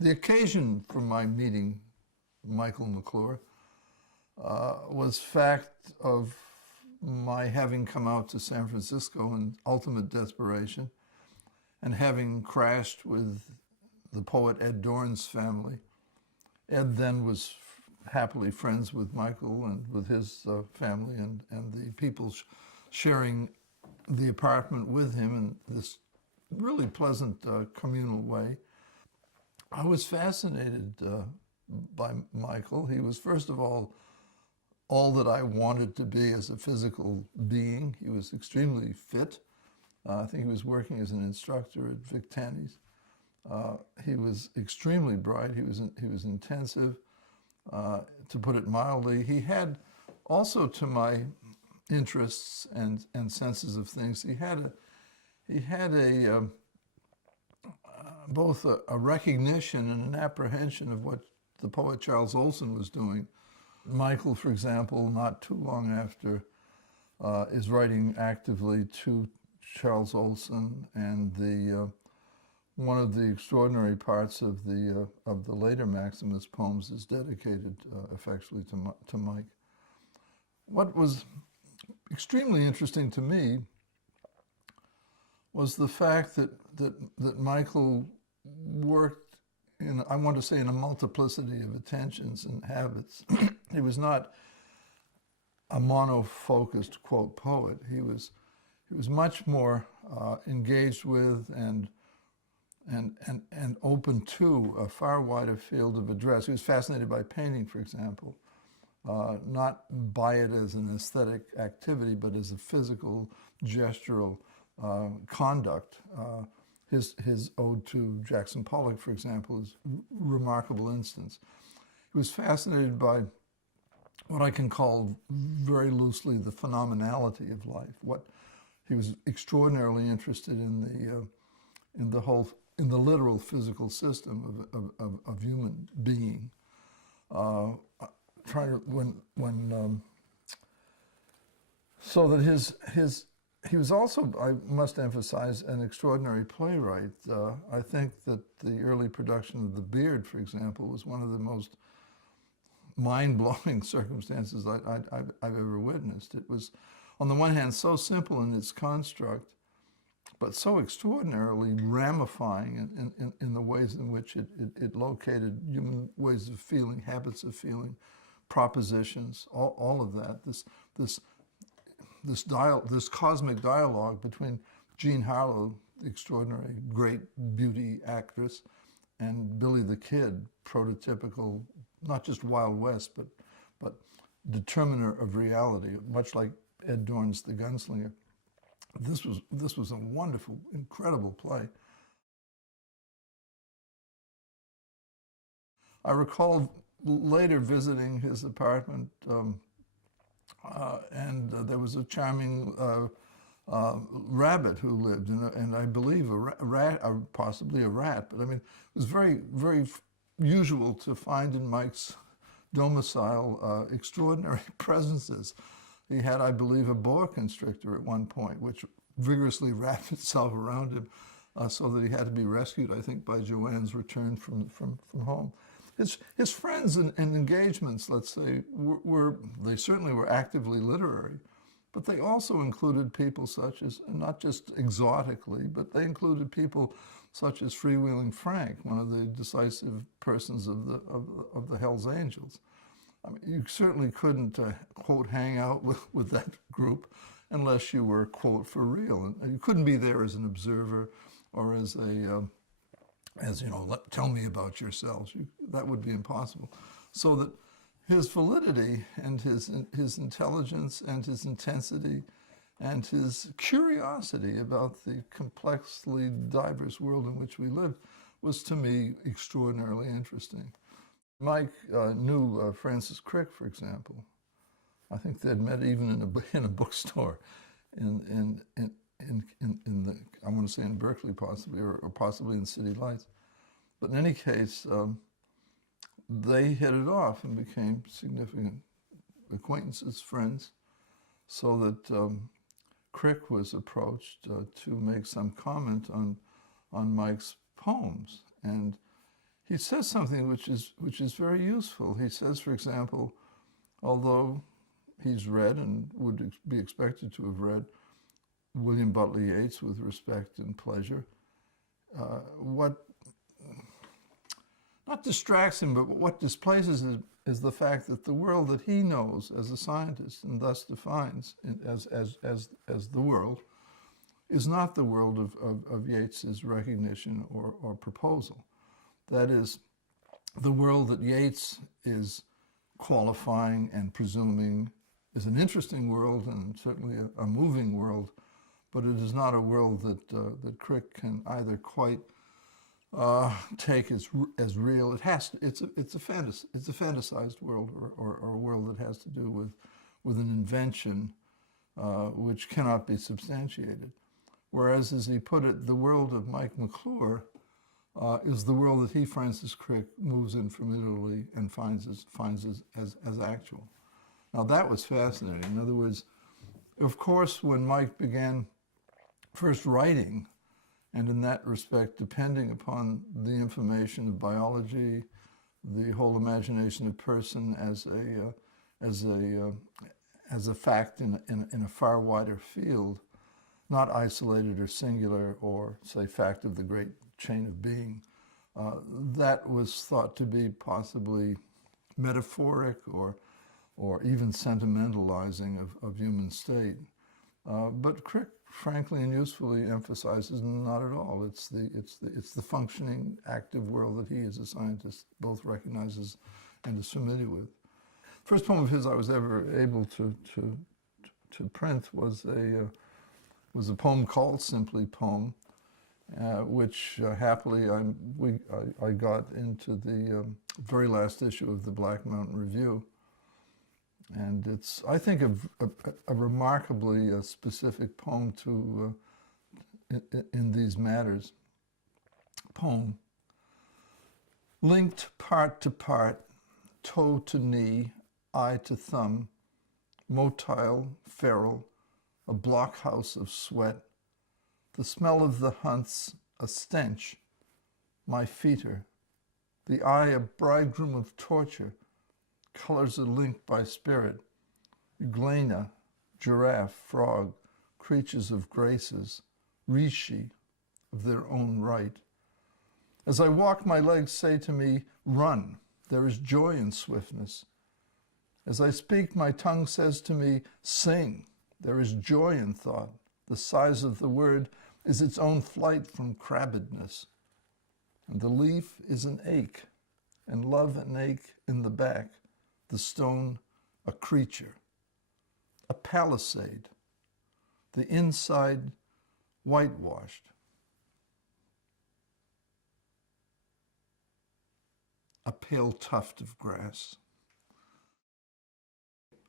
The occasion for my meeting Michael McClure was fact of my having come out to San Francisco in ultimate desperation and having crashed with the poet Ed Dorn's family. Ed then was happily friends with Michael and with his family and the people sharing the apartment with him in this really pleasant communal way. I was fascinated by Michael. He was, first of all that I wanted to be as a physical being. He was extremely fit. I think he was working as an instructor at Vic Tanny's. He was extremely bright. He was intensive, to put it mildly. He had also, to my interests and senses of things, he had both a recognition and an apprehension of what the poet Charles Olson was doing. Michael, for example, not too long after, is writing actively to Charles Olson, and one of the extraordinary parts of the later Maximus poems is dedicated effectually to Mike. What was extremely interesting to me was the fact that Michael worked in, I want to say, in a multiplicity of attentions and habits. He was not a mono-focused, quote, poet. He was much more engaged with and open to a far wider field of address. He was fascinated by painting, for example, not by it as an aesthetic activity, but as a physical, gestural conduct. His ode to Jackson Pollock, for example, is a remarkable instance. He was fascinated by what I can call very loosely the phenomenality of life. He was extraordinarily interested in the literal physical system of human being. So that he was also, I must emphasize, an extraordinary playwright. I think that the early production of The Beard, for example, was one of the most mind-blowing circumstances I've ever witnessed. It was, on the one hand, so simple in its construct, but so extraordinarily ramifying in the ways in which it located human ways of feeling, habits of feeling, propositions, all of that. This cosmic dialogue between Jean Harlow, the extraordinary great beauty actress, and Billy the Kid, prototypical, not just Wild West, but determiner of reality, much like Ed Dorn's The Gunslinger. This was a wonderful, incredible play. I recall later visiting his apartment, and there was a charming rabbit who lived, and I believe a rat, or possibly a rat. But I mean, it was very, very usual to find in Mike's domicile extraordinary presences. He had, I believe, a boa constrictor at one point, which vigorously wrapped itself around him, so that he had to be rescued, I think, by Joanne's return from home. His friends and engagements, let's say, they certainly were actively literary, but they also included people such as, not just exotically, but they included people such as Freewheeling Frank, one of the decisive persons of the Hells Angels. I mean, you certainly couldn't, quote, hang out with that group unless you were, quote, for real. And you couldn't be there as an observer or as tell me about yourselves. That would be impossible. So that his validity and his intelligence and his intensity and his curiosity about the complexly diverse world in which we lived was, to me, extraordinarily interesting. Mike knew Francis Crick, for example. I think they'd met even in a bookstore in the, I want to say in Berkeley possibly, or possibly in City Lights. But in any case, they hit it off and became significant acquaintances, friends, so that Crick was approached to make some comment on Mike's poems. And he says something which is very useful. He says, for example, although he's read and would be expected to have read William Butler Yeats with respect and pleasure, what not distracts him, but what displaces him is the fact that the world that he knows as a scientist and thus defines as the world is not the world of Yeats's recognition or proposal. That is, the world that Yeats is qualifying and presuming is an interesting world and certainly a moving world, but it is not a world that Crick can either quite take as real. It has to, it's a fantasized world, or a world that has to do with an invention which cannot be substantiated. Whereas, as he put it, the world of Mike McClure is the world that he, Francis Crick, moves in from Italy and finds as actual. Now that was fascinating. In other words, of course, when Mike began first writing, and in that respect, depending upon the information of biology, the whole imagination of person as a fact in a far wider field, not isolated or singular or, say, fact of the great chain of being, that was thought to be possibly metaphoric or even sentimentalizing of human state. But Crick, frankly and usefully, emphasizes not at all. It's the functioning, active world that he, as a scientist, both recognizes and is familiar with. First poem of his I was ever able to print was a poem called simply Poem, which happily I got into the very last issue of the Black Mountain Review. And it's, I think, a remarkably specific poem in these matters. Poem. Linked part to part, toe to knee, eye to thumb, motile, feral, a blockhouse of sweat, the smell of the hunts, a stench, my feeder, the eye a bridegroom of torture, colors are linked by spirit, euglena, giraffe, frog, creatures of graces, rishi, of their own right. As I walk, my legs say to me, run, there is joy in swiftness. As I speak, my tongue says to me, sing, there is joy in thought. The size of the word is its own flight from crabbedness. And the leaf is an ache, and love an ache in the back, the stone a creature, a palisade, the inside whitewashed. A pale tuft of grass.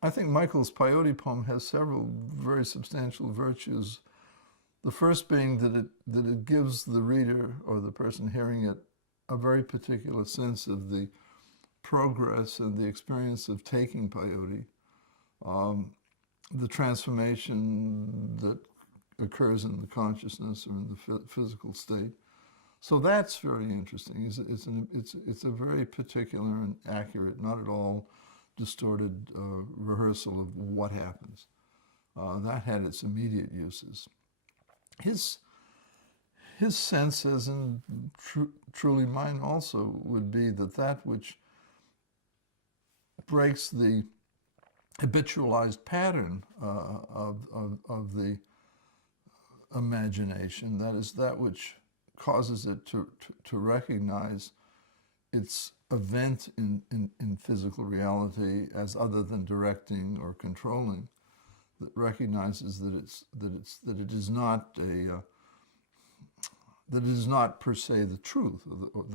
I think Michael's Peyote poem has several very substantial virtues. The first being that it gives the reader or the person hearing it a very particular sense of the progress and the experience of taking peyote, the transformation that occurs in the consciousness or in the physical state. So that's very interesting. It's a very particular and accurate, not at all distorted rehearsal of what happens. That had its immediate uses. His sense, as in truly mine also, would be that which breaks the habitualized pattern of the imagination, that is, that which causes it to recognize its event in physical reality as other than directing or controlling, that recognizes that it is not per se the truth, or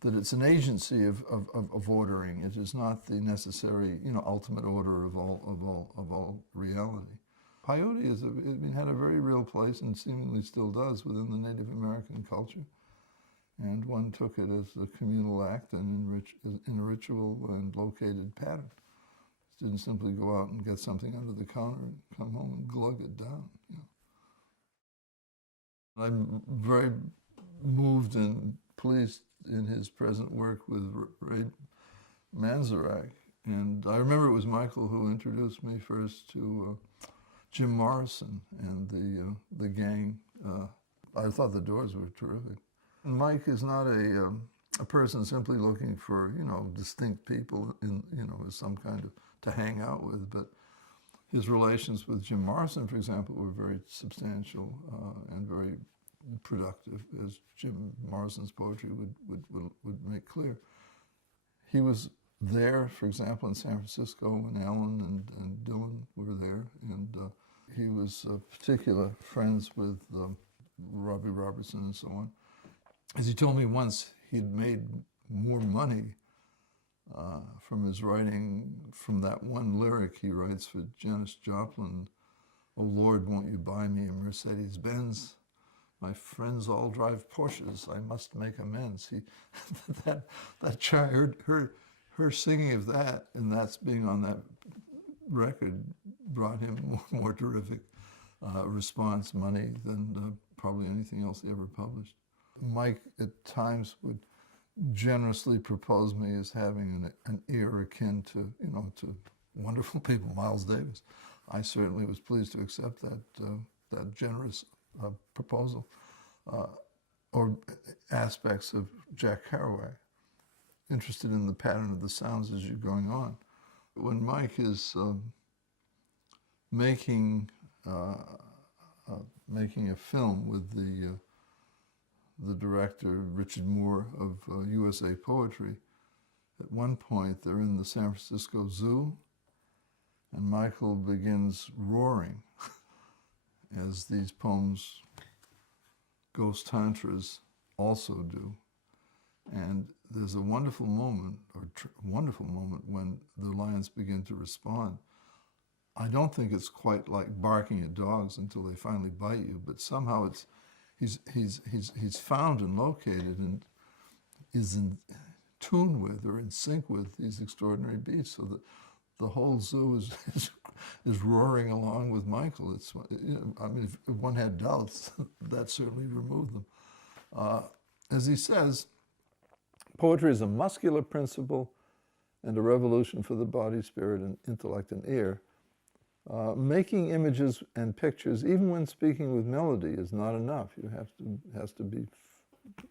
that it's an agency of ordering. It is not the necessary, ultimate order of all reality. Peyote had a very real place, and seemingly still does, within the Native American culture. And one took it as a communal act and in a ritual and located pattern. Didn't simply go out and get something under the counter and come home and glug it down. I'm very moved and pleased in his present work with Ray Manzarek. And I remember it was Michael who introduced me first to Jim Morrison and the gang. I thought the Doors were terrific. Mike is not a person simply looking for, distinct people as some kind of to hang out with, but his relations with Jim Morrison, for example, were very substantial and very productive, as Jim Morrison's poetry would make clear. He was there, for example, in San Francisco when Alan and Dylan were there, and he was particular friends with Robbie Robertson and so on. As he told me once, he'd made more money from his writing, from that one lyric he writes for Janis Joplin, "Oh Lord, won't you buy me a Mercedes-Benz? My friends all drive Porsches, I must make amends." That child, her singing of that, and that's being on that record, brought him more terrific response money than probably anything else he ever published. Mike at times would generously propose me as having an ear akin to, to wonderful people, Miles Davis. I certainly was pleased to accept that generous proposal, or aspects of Jack Kerouac, interested in the pattern of the sounds as you're going on. When Mike is making a film with the director, Richard Moore of USA Poetry, at one point they're in the San Francisco Zoo, and Michael begins roaring, as these poems, Ghost Tantras, also do. And there's a wonderful moment, when the lions begin to respond. I don't think it's quite like barking at dogs until they finally bite you, but somehow he's found and located and is in tune with or in sync with these extraordinary beats, so that the whole zoo is roaring along with Michael. If one had doubts, that certainly removed them. As he says, poetry is a muscular principle and a revolution for the body, spirit, and intellect and ear. Making images and pictures, even when speaking with melody, is not enough. It has to be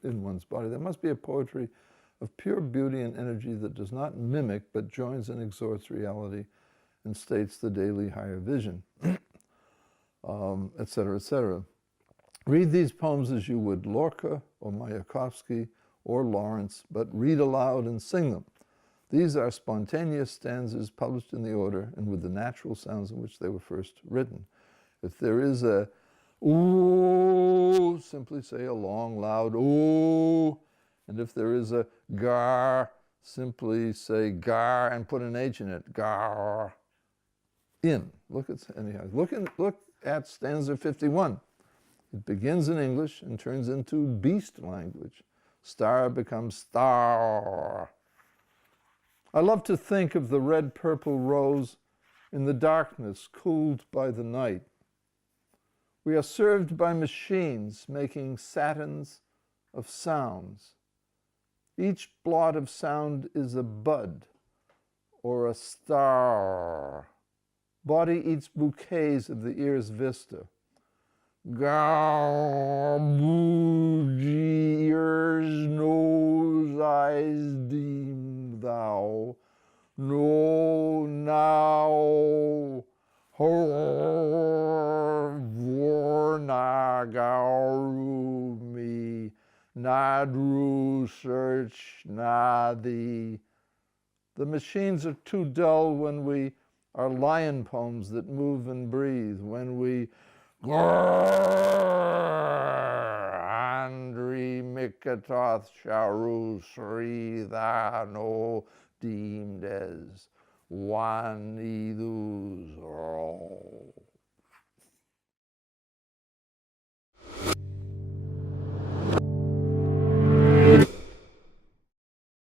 in one's body. There must be a poetry of pure beauty and energy that does not mimic, but joins and exhorts reality and states the daily higher vision, etc., etc. Read these poems as you would Lorca or Mayakovsky or Lawrence, but read aloud and sing them. These are spontaneous stanzas published in the order and with the natural sounds in which they were first written. If there is a ooh, simply say a long, loud ooh. And if there is a gar, simply say gar and put an H in it. Gar. In. Look at stanza 51. It begins in English and turns into beast language. Star becomes star. I love to think of the red-purple rose in the darkness, cooled by the night. We are served by machines making satins of sounds. Each blot of sound is a bud or a star. Body eats bouquets of the ear's vista. Garbage, ears, nose, eyes, deem thou. No, now. Vornagarumi, Nadru, search, Nadi. The machines are too dull when we are lion poems that move and breathe, when we Andri Mikatoth Sharu Sri Thano deemed as one idus all.